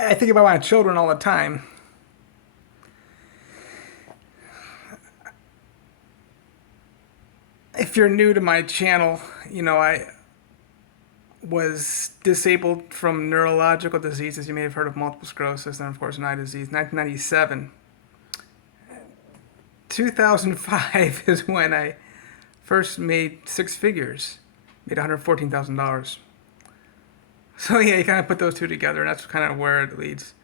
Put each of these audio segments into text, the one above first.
I think about my children all the time. If you're new to my channel, I was disabled from neurological diseases. You may have heard of multiple sclerosis and, of course, eye disease. 1997. 2005 is when I first made six figures, made $114,000. So, yeah, you kind of put those two together, and that's kind of where it leads,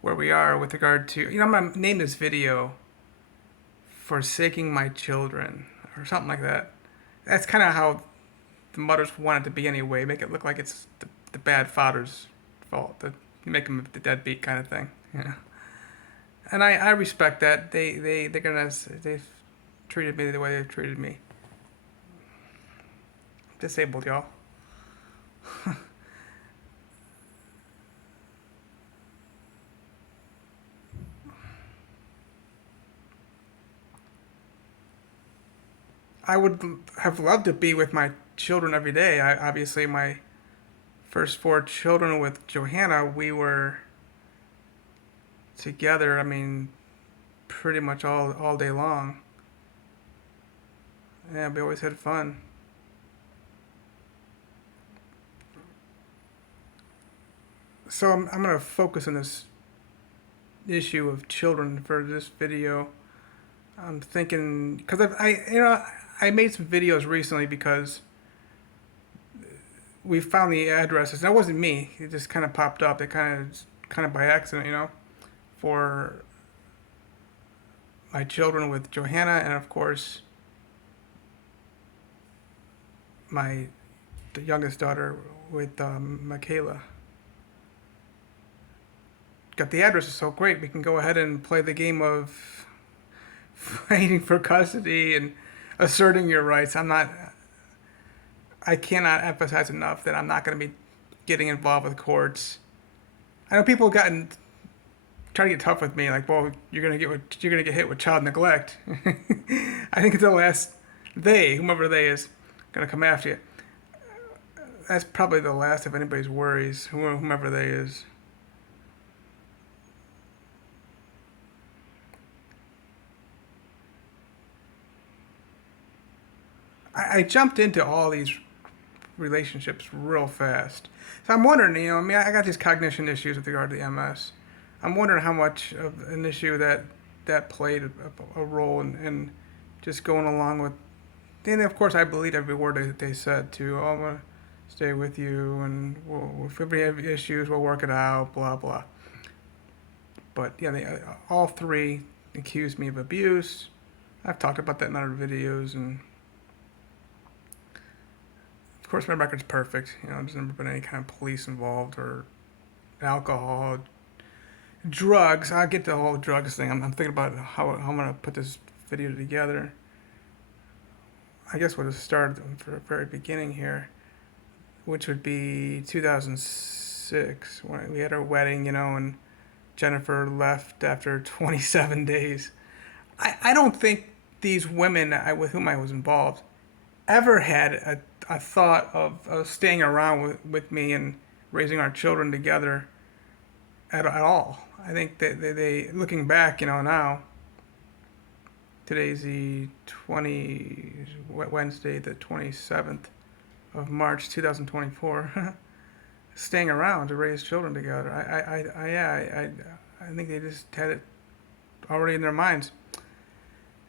where we are with regard to, I'm going to name this video Forsaking My Children, or something like that. That's kind of how the mothers want it to be anyway. Make it look like it's the bad father's fault. That you make him the deadbeat kind of thing. Yeah. And I respect that. They've treated me the way they've treated me. Disabled, y'all. I would have loved to be with my children every day. Obviously, my first four children with Johanna, we were together. I mean, pretty much all day long. Yeah, we always had fun. So I'm gonna focus on this issue of children for this video. I'm thinking because I made some videos recently because we found the addresses. That wasn't me. It just kind of popped up. It kind of by accident, for my children with Johanna, and of course the youngest daughter with Michaela. Got the addresses, so great. We can go ahead and play the game of fighting for custody and asserting your rights. I cannot emphasize enough that I'm not going to be getting involved with courts. I know people have gotten trying to get tough with me, like, well, you're gonna get hit with child neglect. I think until whomever they is, gonna come after you. That's probably the last of anybody's worries, whomever they is. I jumped into all these relationships real fast. So I'm wondering, I got these cognition issues with regard to the MS. I'm wondering how much of an issue that played a role in just going along with. And of course, I believed every word they said too. Oh, I'm gonna stay with you, and if we have issues, we'll work it out. Blah blah. But yeah, all three accused me of abuse. I've talked about that in other videos, and of course, my record's perfect. There's never been any kind of police involved or alcohol, drugs. I'll get to the whole drugs thing. I'm thinking about how I'm going to put this video together. I guess we'll just start from the very beginning here, which would be 2006 when we had our wedding, and Jennifer left after 27 days. I don't think these women with whom I was involved ever had a thought of staying around with me and raising our children together at all. I think that they looking back, now, today's the Wednesday, the 27th of March, 2024, staying around to raise children together. I think they just had it already in their minds.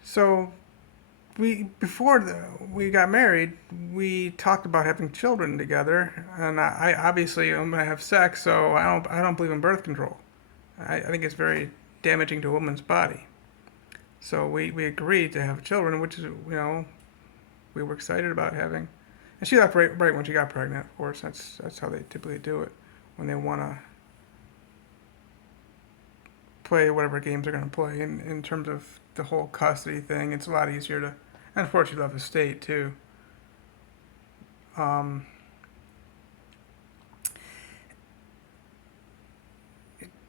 So before we got married, we talked about having children together, and I obviously am gonna have sex, so I don't believe in birth control. I think it's very damaging to a woman's body. So we agreed to have children, which is we were excited about having. And she left right when she got pregnant. Of course, that's how they typically do it when they want to play whatever games they're going to play. In terms of the whole custody thing, it's a lot easier to. And of course, she left the state too.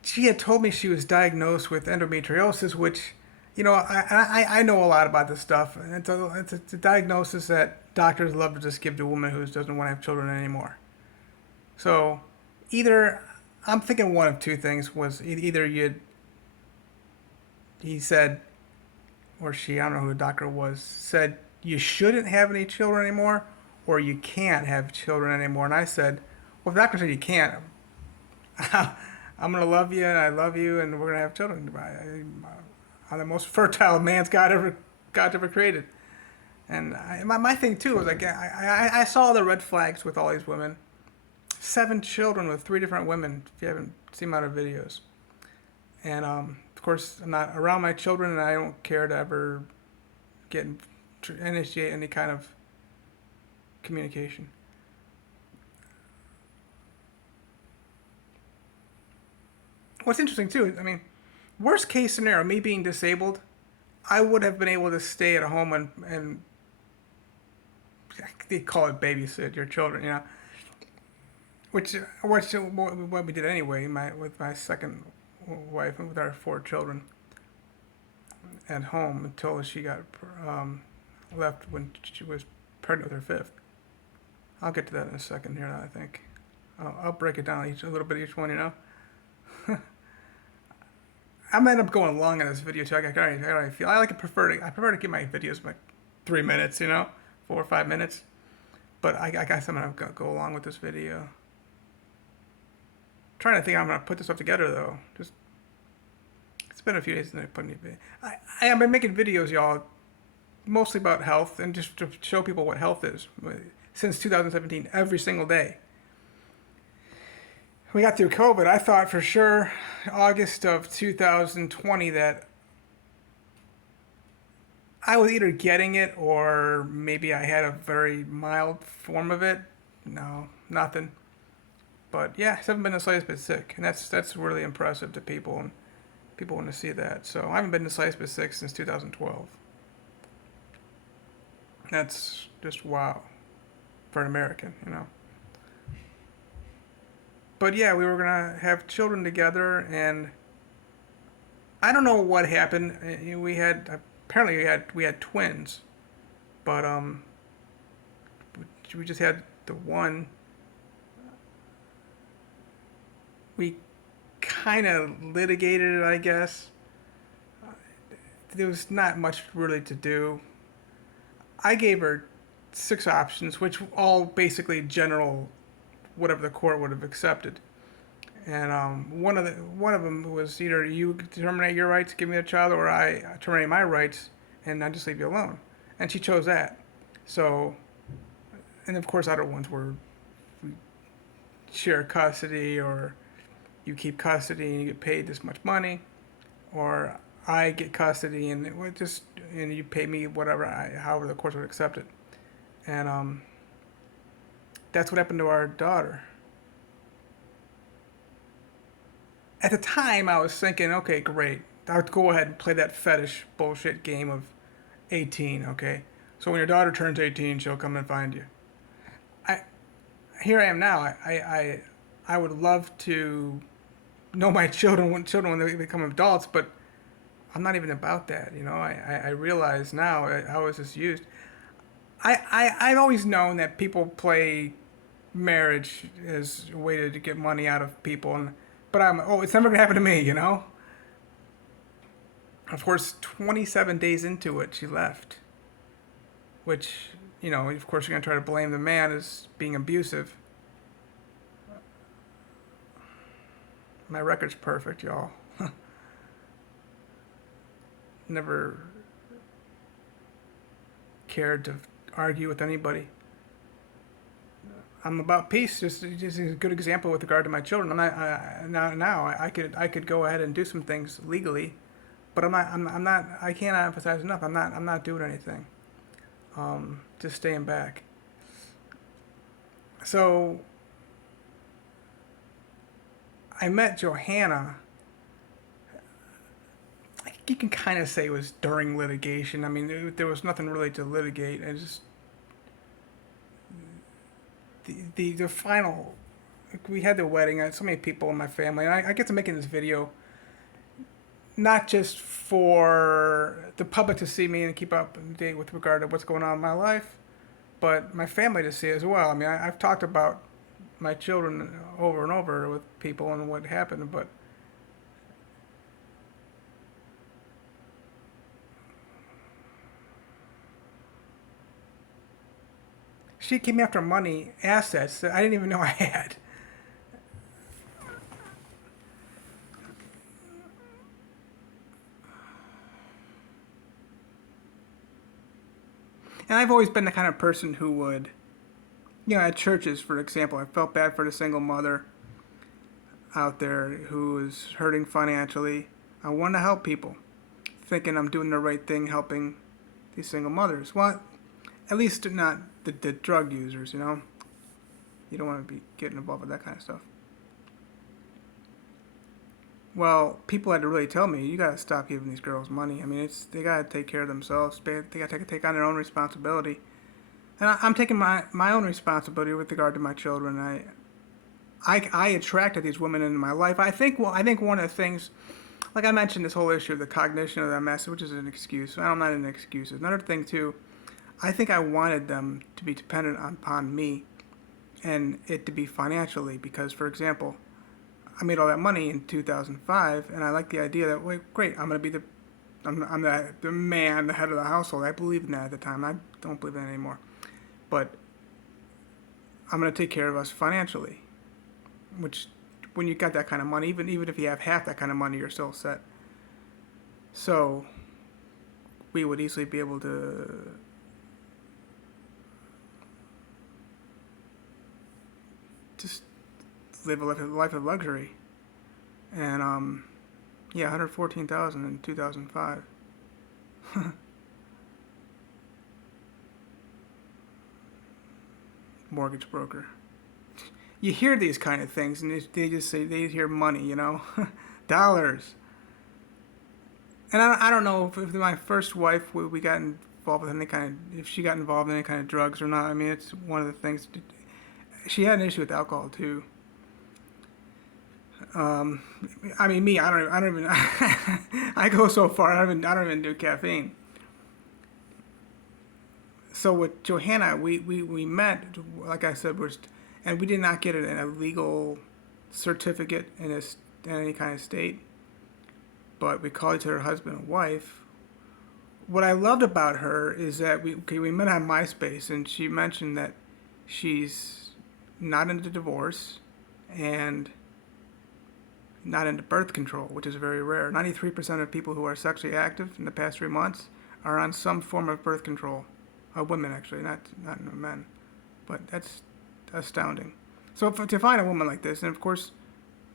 She had told me she was diagnosed with endometriosis, which, I know a lot about this stuff. And it's a diagnosis that doctors love to just give to a woman who doesn't want to have children anymore. So either I'm thinking one of two things was either he said, or she, I don't know who the doctor was, said you shouldn't have any children anymore, or you can't have children anymore. And I said, well, if the doctor said you can't, I'm gonna love you and I love you and we're gonna have children. I'm the most fertile man's God ever created. And my thing too was like I saw the red flags with all these women. 7 children with 3 different women. If you haven't seen my other videos, and of course I'm not around my children, and I don't care to ever get initiate any kind of communication. What's interesting too, I mean, worst case scenario, me being disabled, I would have been able to stay at home and they call it babysit your children, you know, which what we did anyway. With my second wife and with our 4 children at home until she got left when she was pregnant with her 5th. I'll get to that in a second here. I think I'll break it down a little bit each one. You know, I might end up going long in this video too. I already feel I prefer to keep my videos like 3 minutes. You know, 4 or 5 minutes. But I guess I'm gonna go along with this video. Trying to think how I'm gonna put this stuff together though. Just it's been a few days since I put any video. I've been making videos, y'all, mostly about health and just to show people what health is since 2017, every single day. We got through COVID. I thought for sure August of 2020 that I was either getting it or maybe I had a very mild form of it. No, nothing. But yeah, I haven't been the slightest bit sick, and that's really impressive to people, and people want to see that. So I haven't been the slightest bit sick since 2012. That's just wow for an American, you know. But yeah, we were gonna have children together, and I don't know what happened. We had apparently we had twins, but we just had the one. We kind of litigated it, I guess. There was not much really to do. I gave her 6 options, which all basically general, whatever the court would have accepted. And one of them was either you terminate your rights, give me a child, or I terminate my rights and I just leave you alone. And she chose that. So, and of course, other ones were share custody, or you keep custody and you get paid this much money, or I get custody and it would just and you pay me whatever, however the courts would accept it. And that's what happened to our daughter. At the time, I was thinking, okay, great. I'll go ahead and play that fetish bullshit game of 18, okay? So when your daughter turns 18, she'll come and find you. I Here I am now. I would love to know my children when they become adults, but I'm not even about that, you know. I realize now how is this used. I've always known that people play marriage as a way to get money out of people, but it's never gonna happen to me, you know. Of course, 27 days into it, she left, which, you know, of course, you're gonna try to blame the man as being abusive. My record's perfect, y'all. Never cared to argue with anybody. I'm about peace. Just a good example with regard to my children. I could go ahead and do some things legally, but I'm not. I can't emphasize enough. I'm not doing anything. Just staying back. So I met Johanna. You can kind of say it was during litigation. I mean, there was nothing really to litigate. It just the final. We had the wedding. I had so many people in my family, and I get to making this video not just for the public to see me and keep up to date with regard to what's going on in my life, but my family to see as well. I mean, I've talked about my children over and over with people and what happened, but she came after money, assets that I didn't even know I had. And I've always been the kind of person who would, at churches, for example, I felt bad for the single mother out there who is hurting financially. I want to help people, thinking I'm doing the right thing, helping these single mothers. Well, at least not the drug users, You don't want to be getting involved with that kind of stuff. Well, people had to really tell me, you got to stop giving these girls money. I mean, they got to take care of themselves. They got to take on their own responsibility. And I'm taking my own responsibility with regard to my children. I attracted these women into my life. I think one of the things, like I mentioned, this whole issue of the cognition of that mess, which is an excuse. I'm not an excuse. Another thing too, I think I wanted them to be dependent upon me, and it to be financially. Because, for example, I made all that money in 2005, and I like the idea that, wait, great, I'm gonna be I'm the man, the head of the household. I believed in that at the time. I don't believe in that anymore. But I'm gonna take care of us financially, which when you got that kind of money, even if you have half that kind of money, you're still set. So we would easily be able to just live a life of luxury. And yeah, 114,000 in 2005. Mortgage broker. You hear these kind of things, and they just say they hear money, dollars. And I don't know if my first wife we got involved with any kind of, if she got involved in any kind of drugs or not. I mean, it's one of the things. She had an issue with alcohol too. Um, I mean, me, I don't even, I go so far. I don't even do caffeine. So with Johanna, we met, like I said, and we did not get a legal certificate in any kind of state, but we called each other husband and wife. What I loved about her is that we met on MySpace, and she mentioned that she's not into divorce and not into birth control, which is very rare. 93% of people who are sexually active in the past 3 months are on some form of birth control. Women, actually, not men. But that's astounding. So to find a woman like this, and of course,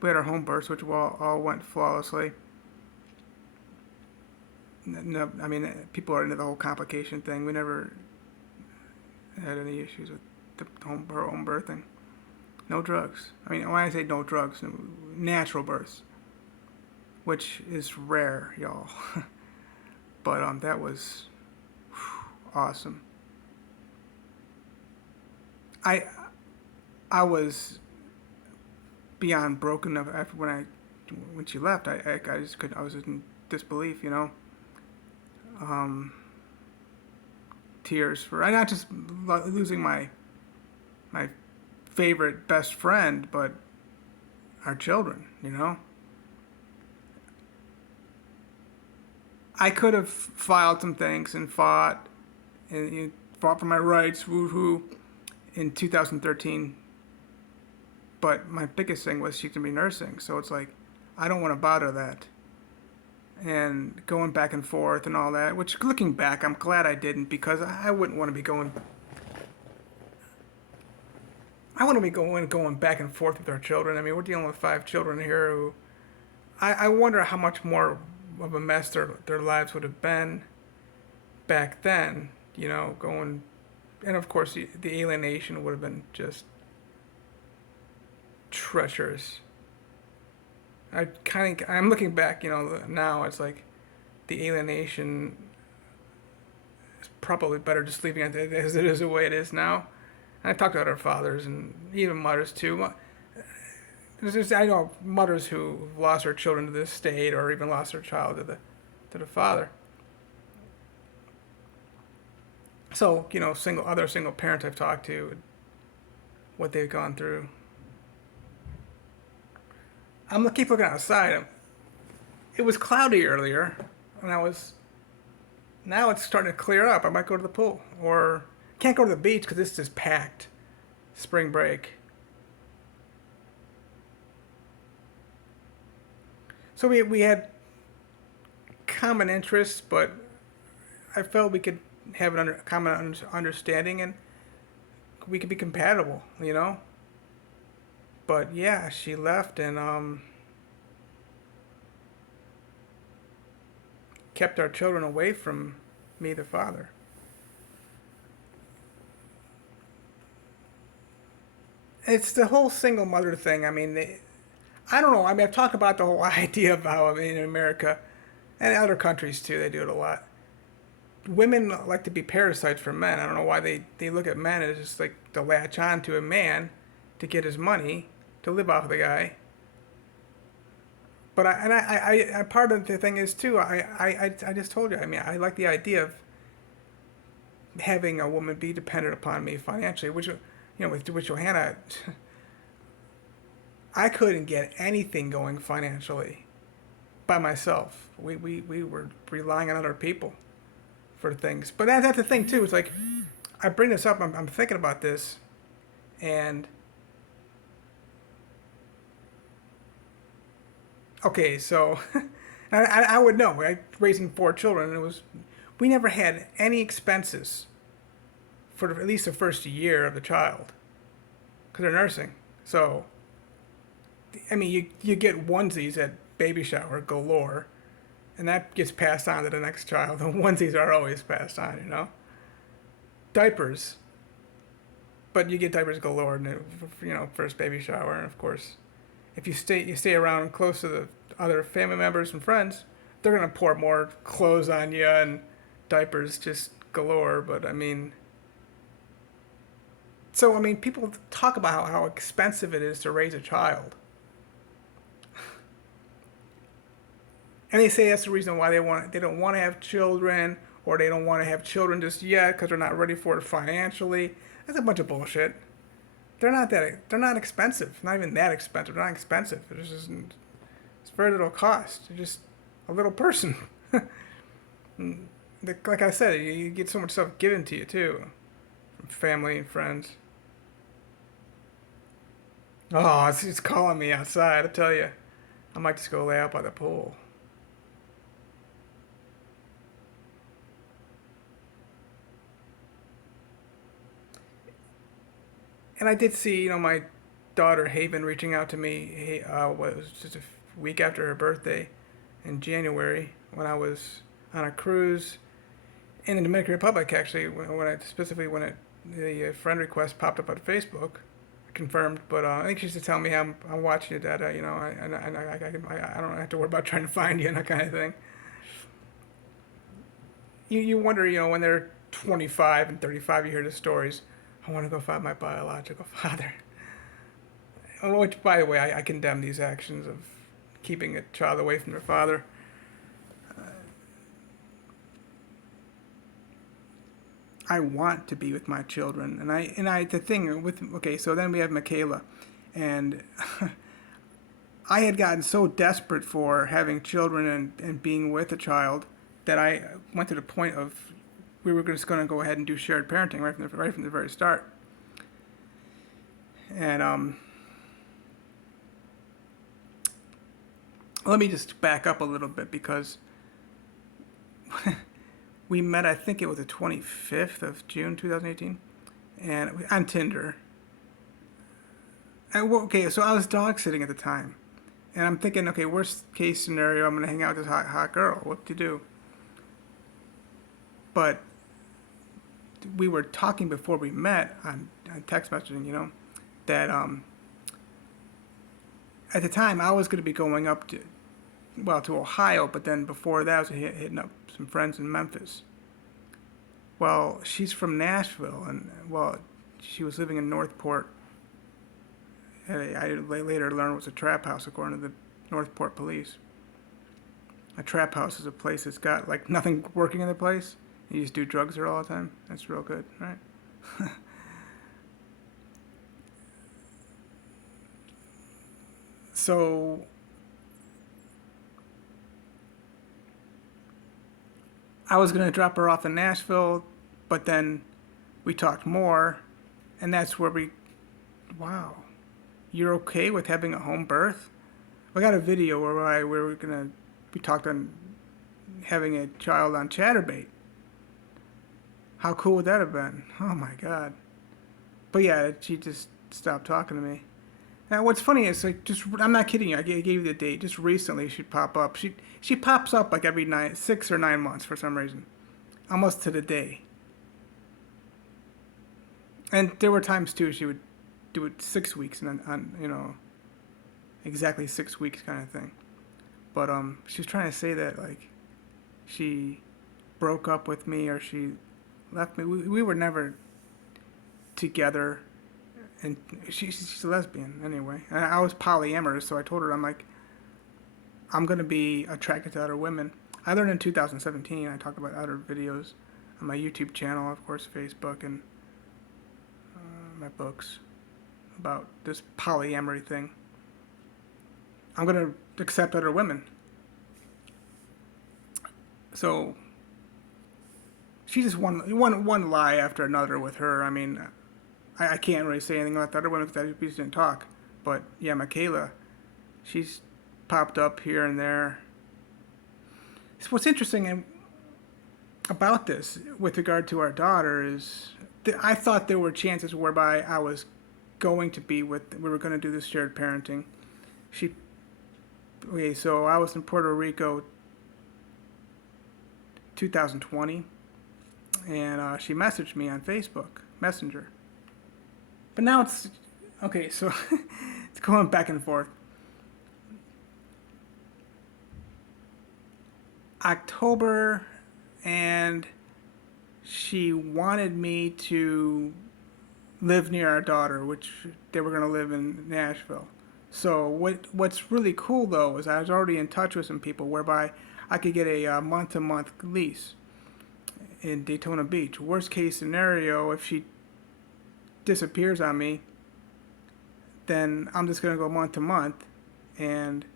we had our home births, which all went flawlessly. No, I mean, people are into the whole complication thing. We never had any issues with her home birthing. No drugs. I mean, when I say no drugs, natural births, which is rare, y'all. But that was awesome. I I was beyond broken after when she left. I just couldn't. I was in disbelief. Um, Tears for not just losing my favorite best friend, but our children. I could have filed some things and fought for my rights, woohoo, in 2013. But my biggest thing was she's gonna be nursing, so it's like I don't want to bother that. And going back and forth and all that, which looking back, I'm glad I didn't because I wouldn't want to be going. I want to be going back and forth with our children. I mean, we're dealing with 5 children here who I wonder how much more of a mess their lives would have been back then. Going, and of course the alienation would have been just treacherous. I'm looking back, now it's like the alienation is probably better just leaving it as it is the way it is now. And I talked to other fathers and even mothers too. I know mothers who lost their children to this state or even lost their child to the father. So single parents I've talked to, what they've gone through. I'm gonna keep looking outside. It was cloudy earlier, and now it's starting to clear up. I might go to the pool, or can't go to the beach because it's just packed. Spring break. So we had common interests, but I felt we could have an common understanding and we could be compatible, you know. But yeah, she left and kept our children away from me, the father. It's the whole single mother thing. I mean, I don't know. I mean, I've talked about the whole idea of how, I mean, in America and other countries too, they do it a lot. Women like to be parasites for men. I don't know why they look at men as just like to latch on to a man to get his money, to live off of the guy. But I part of the thing is too, I just told you, I mean, I like the idea of having a woman be dependent upon me financially, which, you know, with Johanna, I couldn't get anything going financially by myself. We were relying on other people for things. But that's the thing too. It's like I bring this up. I'm thinking about this, and okay, so I would know. Right? Raising four children, it was we never had any expenses for at least the first year of the child because they're nursing. So I mean, you get onesies at baby shower galore, and that gets passed on to the next child. The onesies are always passed on, you know. Diapers, but you get diapers galore in the, you know, first baby shower, and of course, if you stay around close to the other family members and friends, they're gonna pour more clothes on you and diapers just galore. But I mean, so I mean, people talk about how expensive it is to raise a child, and they say that's the reason why they don't want to have children, or they don't want to have children just yet because they're not ready for it financially. That's a bunch of bullshit. They're not expensive. Not even that expensive. They're not expensive. It's very little cost. They're just a little person. Like I said, you get so much stuff given to you too, from family and friends. Oh, it's calling me outside. I tell you, I might just go lay out by the pool. And I did see, you know, my daughter Haven reaching out to me. What, it was just a week after her birthday in January when I was on a cruise in the Dominican Republic. Actually, when I specifically when the friend request popped up on Facebook, confirmed. But I think she's just telling me I'm watching it. That you know, I don't have to worry about trying to find you and that kind of thing. You wonder, you know, when they're 25 and 35, you hear the stories. I want to go find my biological father. Which, by the way, I condemn these actions of keeping a child away from their father. I want to be with my children, and I the thing with okay, so then we have Michaela, and I had gotten so desperate for having children and being with a child that I went to the point of we were just going to go ahead and do shared parenting right from the very start. And let me just back up a little bit because we met. I think it was the 25th of June, 2018, and on Tinder. And okay, so I was dog sitting at the time, and I'm thinking, okay, worst case scenario, I'm gonna hang out with this hot girl. What to do? But we were talking before we met on text messaging, you know, that at the time I was going to be going up to Ohio, but then before that I was hitting up some friends in Memphis. Well, she's from Nashville, and well, she was living in Northport. I later learned it was a trap house, according to the Northport police. A trap house is a place that's got like nothing working in the place. You just do drugs there all the time. That's real good, right? So I was gonna drop her off in Nashville, but then we talked more, and that's where we. Wow, you're okay with having a home birth? I got a video where we talked on having a child on ChatterBait. How cool would that have been? Oh my god. But yeah, she just stopped talking to me. Now what's funny is like just I'm not kidding you. I gave you the date. Just recently she'd pop up. She pops up like every 6 or 9 months for some reason, almost to the day. And there were times too she would do it 6 weeks and then on exactly 6 weeks kind of thing. But she was trying to say that like she broke up with me or she left me. We were never together, and she's a lesbian anyway. And I was polyamorous, so I told her I'm like I'm gonna be attracted to other women. I learned in 2017. I talked about other videos on my YouTube channel, of course, Facebook, and my books about this polyamory thing. I'm gonna accept other women. So she just one lie after another with her. I mean, I can't really say anything about the other women because we just didn't talk. But yeah, Michaela, she's popped up here and there. So what's interesting about this with regard to our daughter is that I thought there were chances whereby I was going to be with, we were going to do this shared parenting. She, okay, so I was in Puerto Rico 2020, and she messaged me on Facebook Messenger. But now it's okay. So it's going back and forth. October, and she wanted me to live near our daughter, which they were going to live in Nashville. So what's really cool though is I was already in touch with some people whereby I could get a month-to-month lease in Daytona Beach. Worst case scenario, if she disappears on me, then I'm just gonna go month to month, and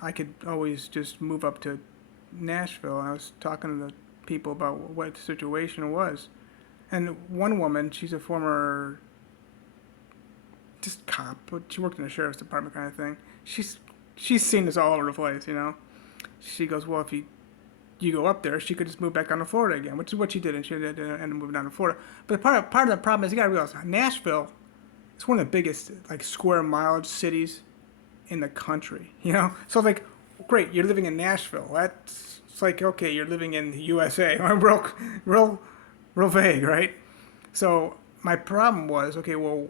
I could always just move up to Nashville. I was talking to the people about what the situation was, and one woman, she's a former just cop, but she worked in the sheriff's department kind of thing. She's seen this all over the place, you know. She goes, well, if you go up there, she could just move back down to Florida again, which is what she did, and she ended up moving down to Florida. But part of the problem is you gotta realize Nashville is one of the biggest like square mileage cities in the country. You know, so like, great, you're living in Nashville. That's it's like okay, you're living in the USA. Real vague, right? So my problem was okay. Well,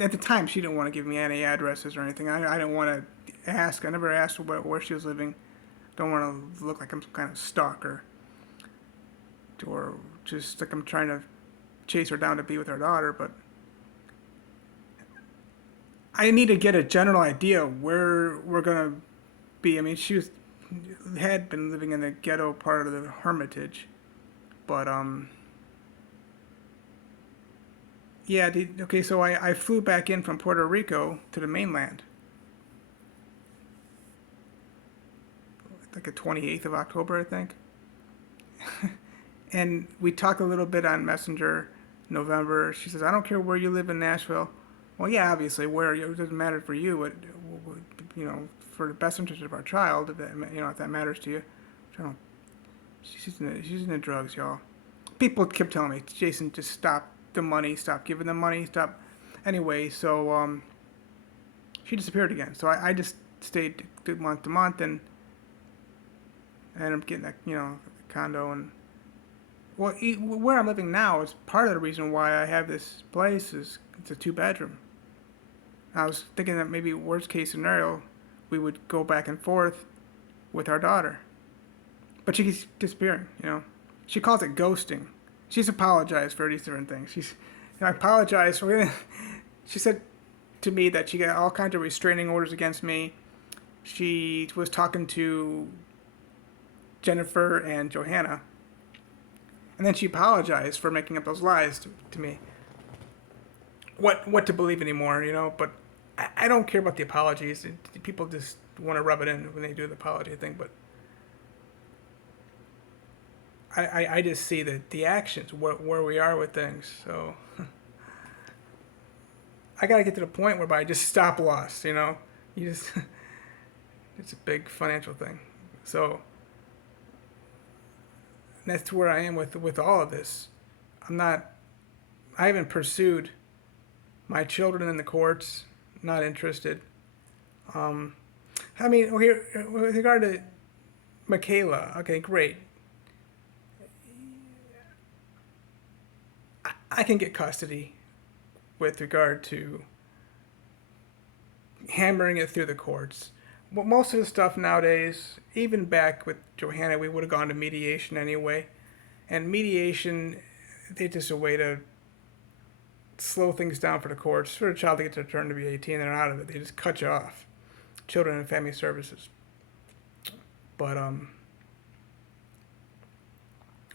at the time she didn't want to give me any addresses or anything. I didn't want to ask. I never asked where she was living. Don't want to look like I'm some kind of stalker or just like I'm trying to chase her down to be with her daughter, but I need to get a general idea where we're gonna be. I mean, had been living in the ghetto part of the Hermitage, but yeah. Okay, so I flew back in from Puerto Rico to the mainland, like the 28th of October, I think. And we talked a little bit on Messenger, November. She says, "I don't care where you live in Nashville." Well, yeah, obviously, where it doesn't matter for you, but for the best interest of our child, if that matters to you. I don't. She's into drugs, y'all. People kept telling me, Jason, just stop the money, stop giving them money, stop. Anyway, so she disappeared again. So I just stayed month to month, and I ended up getting that condo. And well, where I'm living now is part of the reason why I have this place is it's a 2-bedroom. I was thinking that maybe worst case scenario, we would go back and forth with our daughter. But she keeps disappearing, She calls it ghosting. She's apologized for these different things. I apologize for she said to me that she got all kinds of restraining orders against me. She was talking to Jennifer and Johanna. And then she apologized for making up those lies to me. What to believe anymore, but I don't care about the apologies. People just want to rub it in when they do the apology thing, but I just see the actions, where we are with things. So I got to get to the point whereby I just stop loss, you know? You just, it's a big financial thing. So that's where I am with all of this. I'm not, I haven't pursued my children in the courts, not interested. Um, I mean, well, here, with regard to Michaela, okay, great. I can get custody with regard to hammering it through the courts. Well, most of the stuff nowadays, even back with Johanna, we would have gone to mediation anyway. And mediation, it's just a way to slow things down for the courts, for a child to get their turn to be 18 and they're out of it. They just cut you off. Children and Family Services. But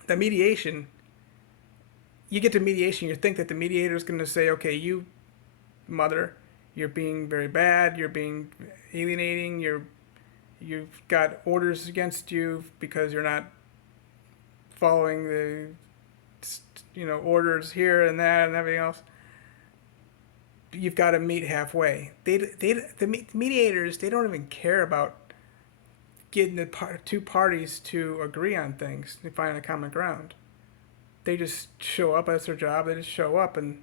the mediation, you get to mediation, you think that the mediator is going to say, okay, you, mother, you're being very bad, you're being alienating, you've got orders against you because you're not following the orders here and that and everything else. You've got to meet halfway. The mediators, they don't even care about getting the two parties to agree on things, to find a common ground. They just show up. That's their job. They just show up and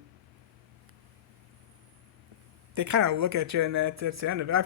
they kind of look at you, and that's the end of it. I've